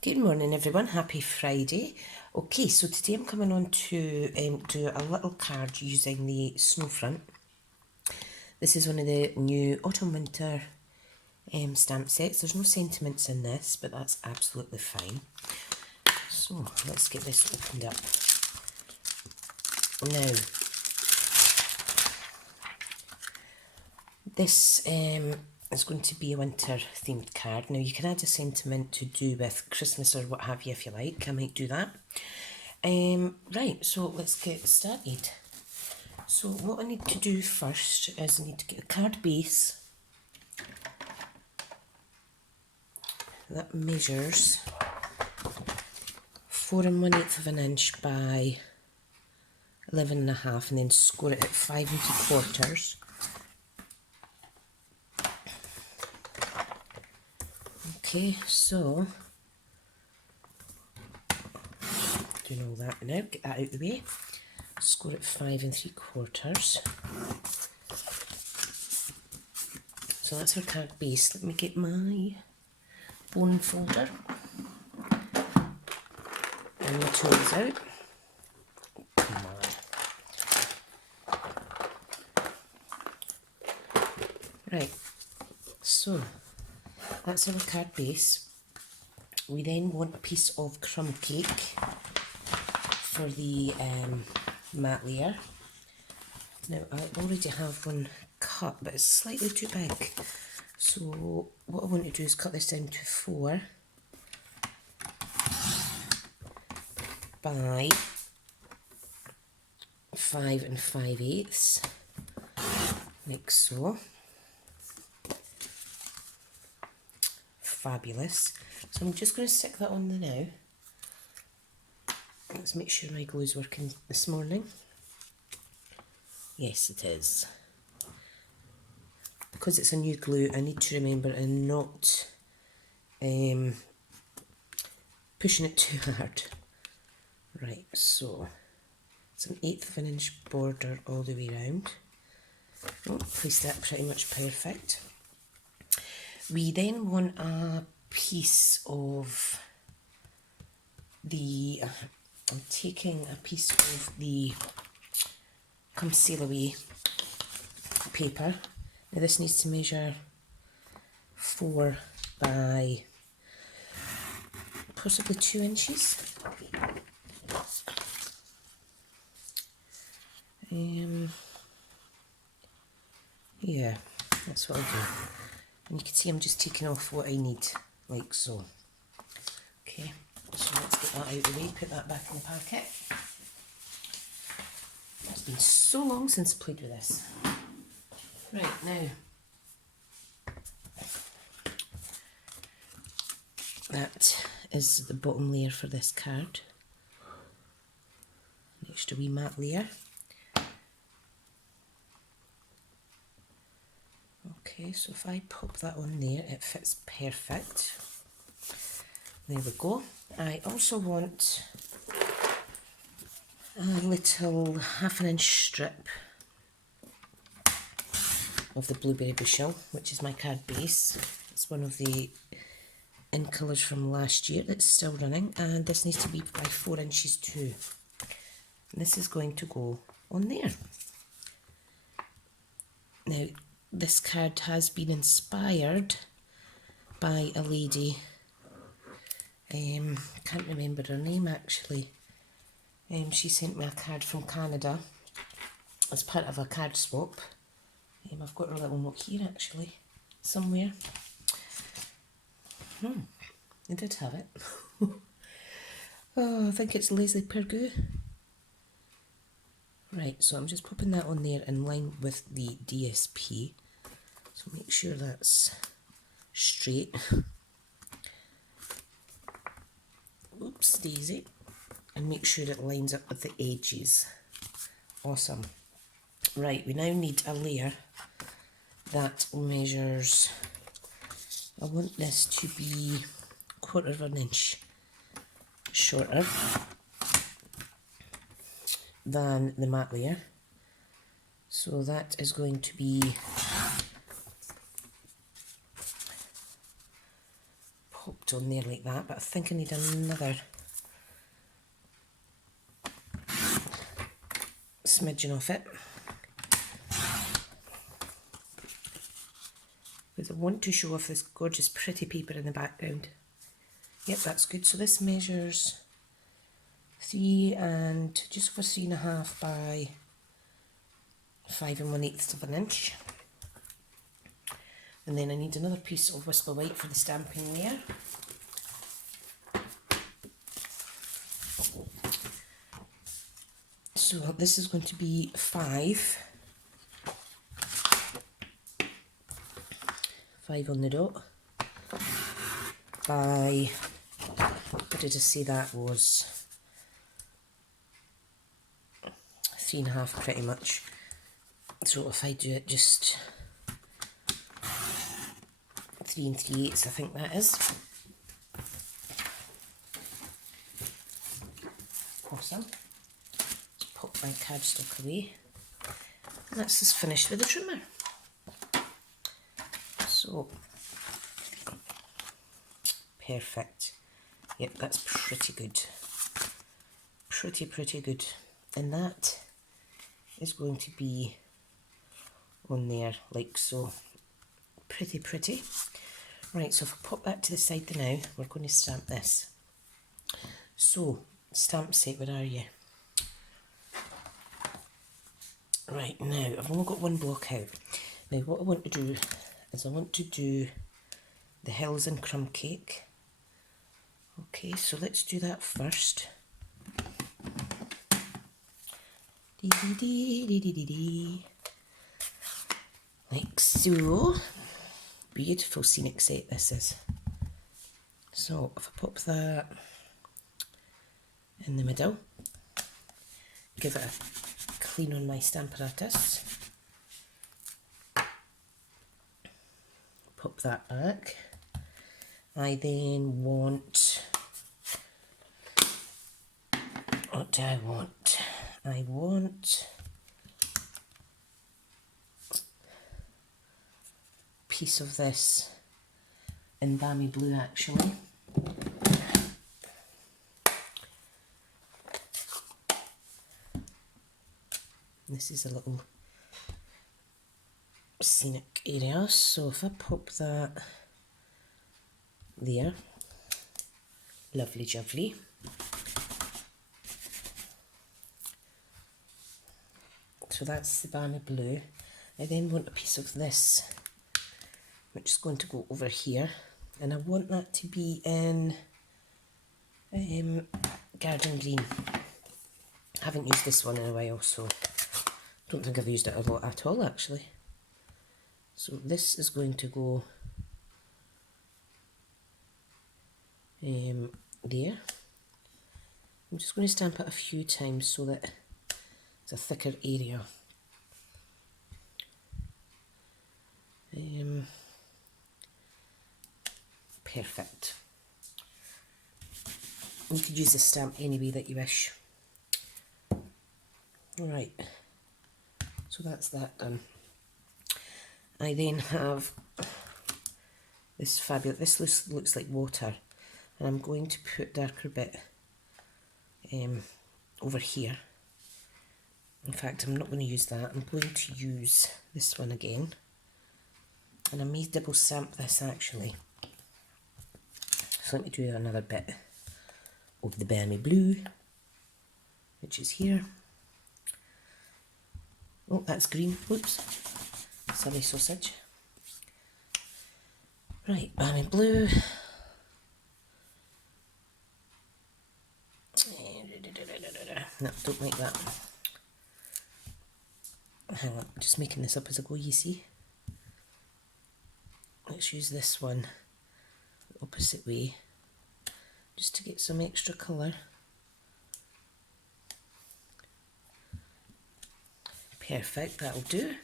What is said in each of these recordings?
Good morning everyone, happy Friday. Okay, so today I'm coming on to do a little card using the Snowfront. This is one of the new autumn winter stamp sets. There's no sentiments in this, but that's absolutely fine. So let's get this opened up. Now, this is going to be a winter themed card. Now you can add a sentiment to do with Christmas or what have you if you like. I might do that. Right, so let's get started. So what I need to do first is I need to get a card base that measures 4 1/8 of an inch by 11.5 and then score it at 5 3/4. Okay, so doing all that now, get that out of the way. Score at 5 3/4. So that's our card base. Let me get my bone folder and the tools out. Come on. Right, so that's our card base. We then want a piece of crumb cake for the matte layer. Now I already have one cut, but it's slightly too big. So what I want to do is cut this down to 4 by 5 5/8, like so. Fabulous. So I'm just going to stick that on there now. Let's make sure my glue is working this morning. Yes, it is. Because it's a new glue, I need to remember and not pushing it too hard. Right, so it's an 1/8 of an inch border all the way around. Oh, placed that pretty much perfect. We then want a piece of the, I'm taking a piece of the Come Sail Away paper. Now this needs to measure 4 by possibly 2 inches. Yeah, that's what I'll do. And you can see I'm just taking off what I need, like so. Okay, so let's get that out of the way, put that back in the packet. It's been so long since I played with this. Right, now, that is the bottom layer for this card. Next a wee matte layer. Okay, so if I pop that on there, it fits perfect. There we go. I also want a little 1/2 inch strip of the Blueberry Bushel, which is my card base. It's one of the in colours from last year that's still running, and this needs to be by 4 inches too. And this is going to go on there. Now, this card has been inspired by a lady, can't remember her name actually. She sent me a card from Canada as part of a card swap. I've got her little note here actually, somewhere. I did have it. Oh, I think it's Leslie Pergu. Right, so I'm just popping that on there in line with the DSP. So make sure that's straight. Oops, daisy. And make sure it lines up with the edges. Awesome. Right, we now need a layer that measures, I want this to be 1/4 of an inch shorter than the matte layer. So that is going to be popped on there like that, but I think I need another smidgen of it, because I want to show off this gorgeous pretty paper in the background. Yep, that's good. So this measures 3 and just over 3.5 by 5 1/8 of an inch. And then I need another piece of Whisper White for the stamping layer. So this is going to be 5 on the dot by, what did I say that was? 3.5 pretty much. So if I do it just 3 3/8, I think that is. Awesome. Let's pop my cardstock away. And that's just finished with the trimmer. So, perfect. Yep, that's pretty good. Pretty good. And that is going to be on there like so. Pretty. Right, so if I pop that to the side now, we're going to stamp this. So, stamp set, where are you? Right, now, I've only got one block out. Now, what I want to do is I want to do the Hills and Crumb Cake. Okay, so let's do that first. Like so. Beautiful scenic set this is. So if I pop that in the middle, give it a clean on my Stamparatus, pop that back. I then want, what do I want? I want a piece of this in Balmy Blue actually. This is a little scenic area, so if I pop that there, lovely jubbly. So that's the Balmy Blue. I then want a piece of this, which is going to go over here, and I want that to be in Garden Green. I haven't used this one in a while, so I don't think I've used it a lot at all actually. So this is going to go there. I'm just going to stamp it a few times so that it's a thicker area. Perfect. You could use this stamp any way that you wish. Right, so that's that done. I then have this fabulous, this looks like water, and I'm going to put darker bit over here. In fact, I'm not going to use that, I'm going to use this one again, and I may double stamp this actually. So let me do another bit of the Balmy Blue, which is here. Oh, that's green, whoops, sorry sausage. Right, Balmy Blue. No, don't like that. Hang on, I'm just making this up as I go, you see. Let's use this one the opposite way, just to get some extra colour. Perfect, that'll do.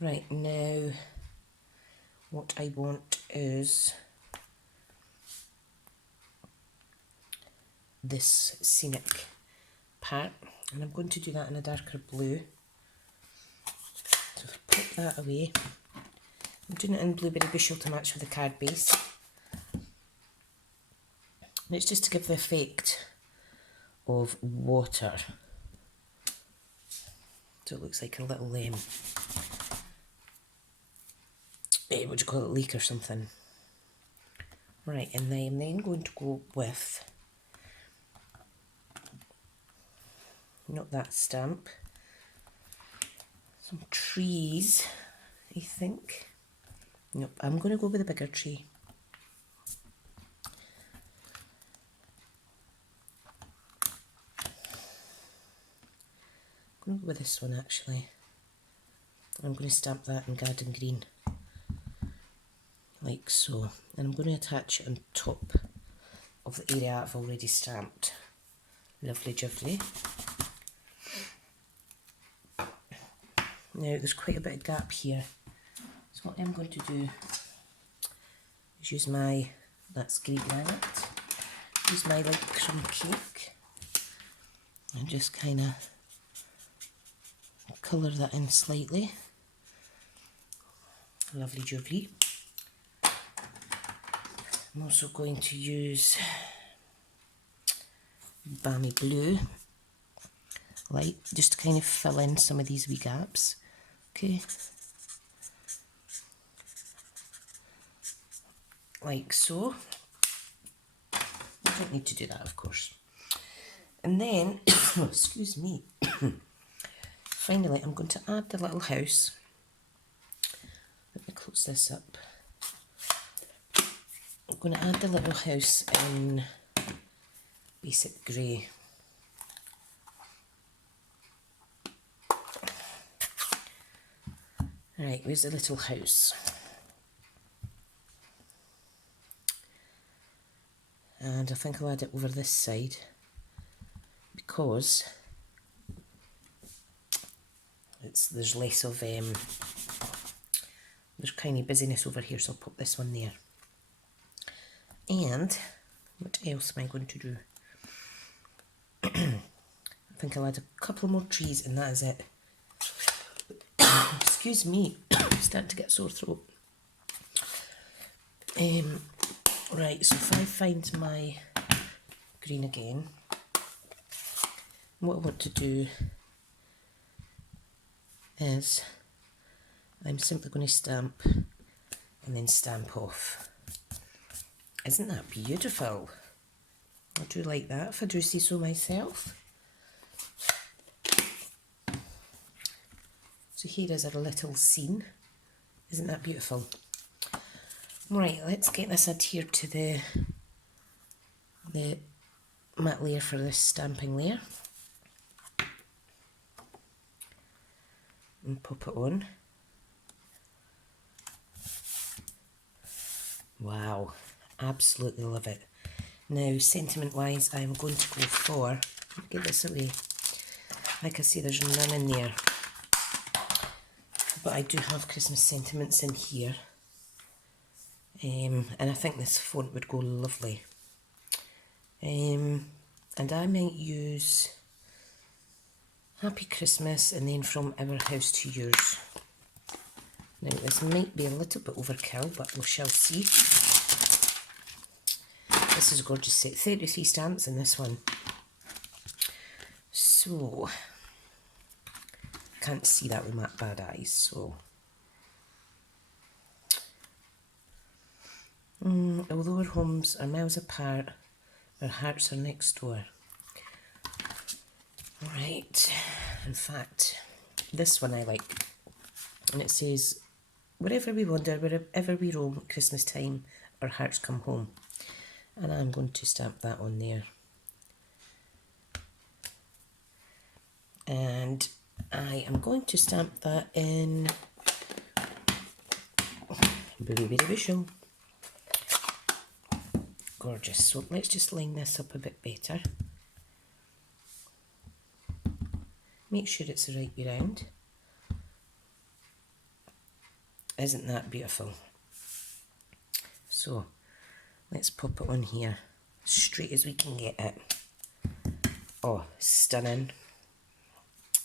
Right, now what I want is this scenic part, and I'm going to do that in a darker blue. So if I put that away, I'm doing it in Blueberry Bushel to match with the card base. And it's just to give the effect of water. So it looks like a little, what do you call it, leak or something. Right, and then I'm then going to go with, not that stamp, some trees, I think. Nope, I'm going to go with a bigger tree. I'm going to go with this one actually. I'm going to stamp that in garden green, like so. And I'm going to attach it on top of the area I've already stamped. Lovely jubbly. Now there's quite a bit of gap here. So what I'm going to do is use my, that's green granite, use my light crumb cake and just kind of colour that in slightly. Lovely jubbly. I'm also going to use balmy blue light just to kind of fill in some of these wee gaps. Okay, like so. You don't need to do that, of course. And then, excuse me, finally I'm going to add the little house. Let me close this up. I'm going to add the little house in basic grey. Right, where's the little house? And I think I'll add it over this side because there's less of there's kind of busyness over here, so I'll pop this one there. And what else am I going to do? I think I'll add a couple more trees and that is it. Excuse me, I'm starting to get a sore throat. Right, so if I find my green again, what I want to do is I'm simply going to stamp and then stamp off. Isn't that beautiful? I do like that, if I do say so myself. So here is our little scene. Isn't that beautiful? Right, let's get this adhered to the matte layer for this stamping layer. And pop it on. Wow, absolutely love it. Now, sentiment-wise, I'm going to go for, get this away. Like I say, there's none in there. But I do have Christmas sentiments in here. And I think this font would go lovely. And I might use Happy Christmas and then From Our House to Yours. Now this might be a little bit overkill, but we shall see. This is a gorgeous set, 33 stamps in this one. So, can't see that with my bad eyes, so. Although our homes are miles apart, our hearts are next door. Right, in fact, this one I like. And it says, wherever we wander, wherever we roam at Christmas time, our hearts come home. And I'm going to stamp that on there. And I am going to stamp that in Blueberry Bushel. Gorgeous. So let's just line this up a bit better. Make sure it's the right way round. Isn't that beautiful? So let's pop it on here, straight as we can get it. Oh, stunning.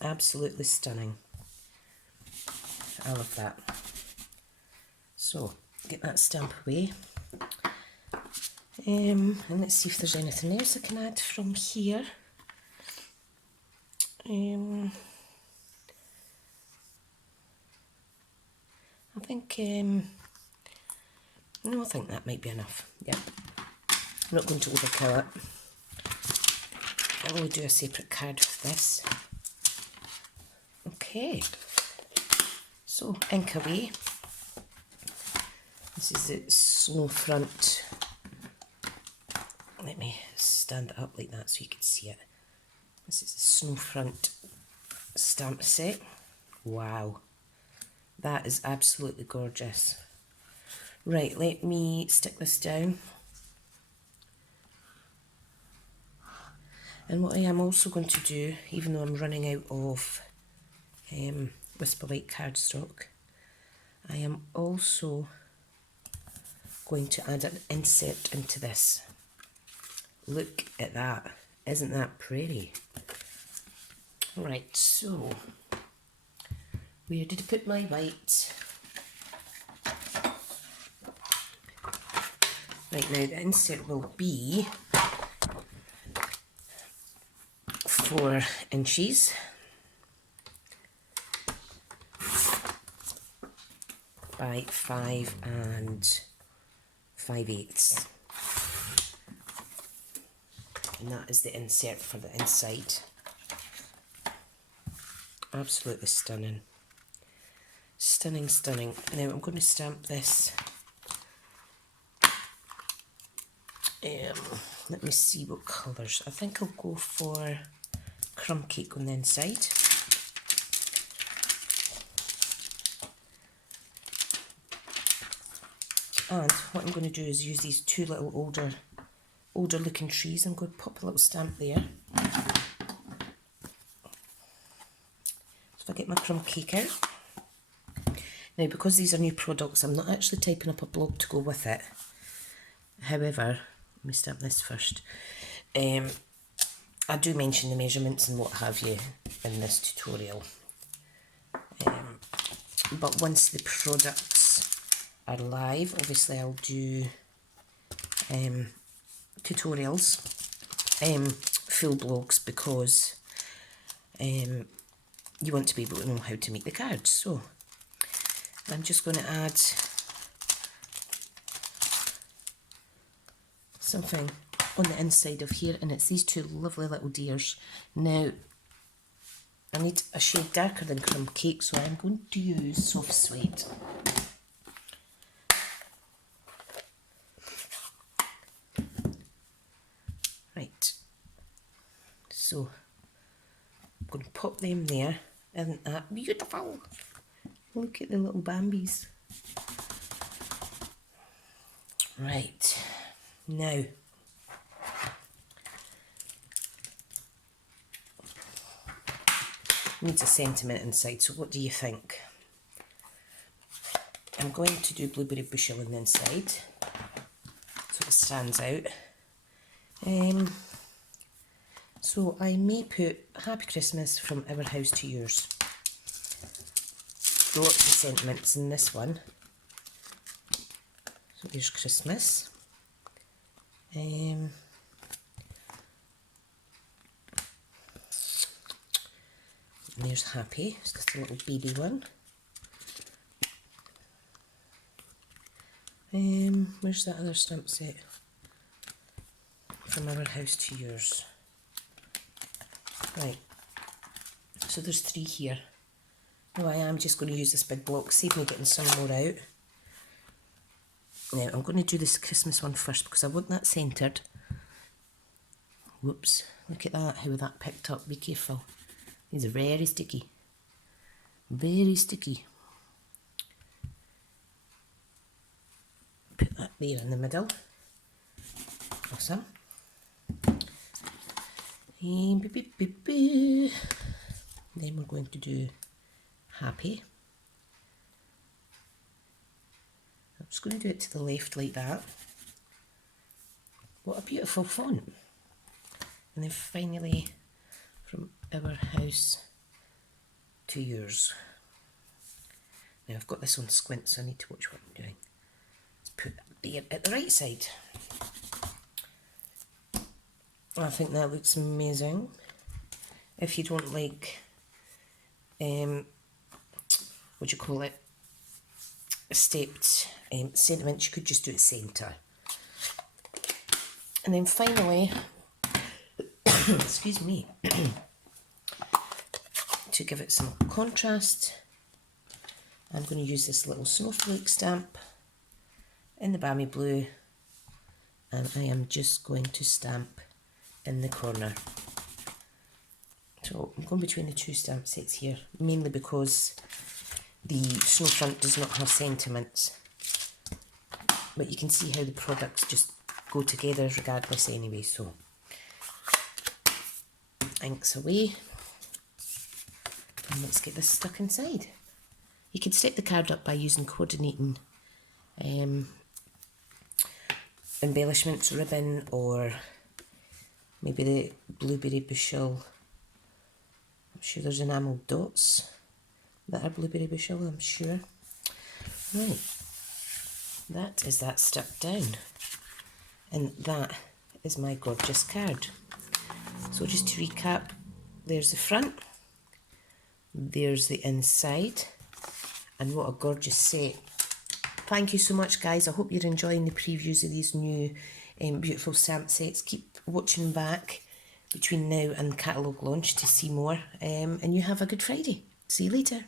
Absolutely stunning. I love that. So, get that stamp away. And let's see if there's anything else I can add from here. I think, no, I think that might be enough. Yep. I'm not going to overkill it. I will do a separate card for this. Okay. So, ink away. This is the snow front. Let me stand it up like that so you can see it. This is the snow front stamp set. Wow. That is absolutely gorgeous. Right, let me stick this down. And what I am also going to do, even though I'm running out of Whisper White cardstock, I am also going to add an insert into this. Look at that. Isn't that pretty? Right, so where did I put my white? Right, now the insert will be 4 inches by 5 5/8. And that is the insert for the inside. Absolutely stunning. Stunning, stunning. Now I'm going to stamp this. Let me see what colours. I think I'll go for crumb cake on the inside. And what I'm going to do is use these 2 little older looking trees. I'm going to pop a little stamp there. So if I get my crumb cake out. Now, because these are new products, I'm not actually typing up a blog to go with it. However, let me stamp this first. I do mention the measurements and what have you in this tutorial. But once the products are live, obviously I'll do tutorials, full blogs, because you want to be able to know how to make the cards. So I'm just going to add something on the inside of here, and it's these 2 lovely little deers. Now, I need a shade darker than crumb cake, so I'm going to use soft suede. Right, so I'm going to pop them there. Isn't that beautiful? Look at the little Bambies. Right, now needs a sentiment inside, so what do you think? I'm going to do blueberry bushel on the inside so it stands out. So I may put Happy Christmas from our house to yours. Lots of sentiments in this one. So there's Christmas. And there's Happy, it's just a little baby one. Where's that other stamp set? From our house to yours. Right, so there's 3 here. Now I am just going to use this big block, save me getting some more out. Now I'm going to do this Christmas one first because I want that centred. Whoops, look at that, how that picked up, be careful. These are very sticky. Very sticky. Put that there in the middle. Awesome. And then we're going to do Happy. I'm just going to do it to the left like that. What a beautiful font. And then finally, from our house to yours. Now I've got this on squint, so I need to watch what I'm doing. Let's put that there at the right side. I think that looks amazing. If you don't like, what do you call it, stepped sentiments, you could just do it centre. And then finally, excuse me, to give it some contrast, I'm going to use this little snowflake stamp in the Bammy Blue, and I am just going to stamp in the corner. So I'm going between the two stamp sets here, mainly because the snow front does not have sentiments, but you can see how the products just go together regardless anyway. So inks away, and let's get this stuck inside. You can set the card up by using coordinating embellishments, ribbon, or maybe the blueberry bushel. I'm sure there's enamelled dots that are blueberry bushel, I'm sure. Right, that is that stuck down, and that is my gorgeous card. So just to recap, there's the front, there's the inside, and what a gorgeous set. Thank you so much, guys. I hope you're enjoying the previews of these new beautiful stamp sets. Keep watching back between now and the catalogue launch to see more, and you have a good Friday. See you later.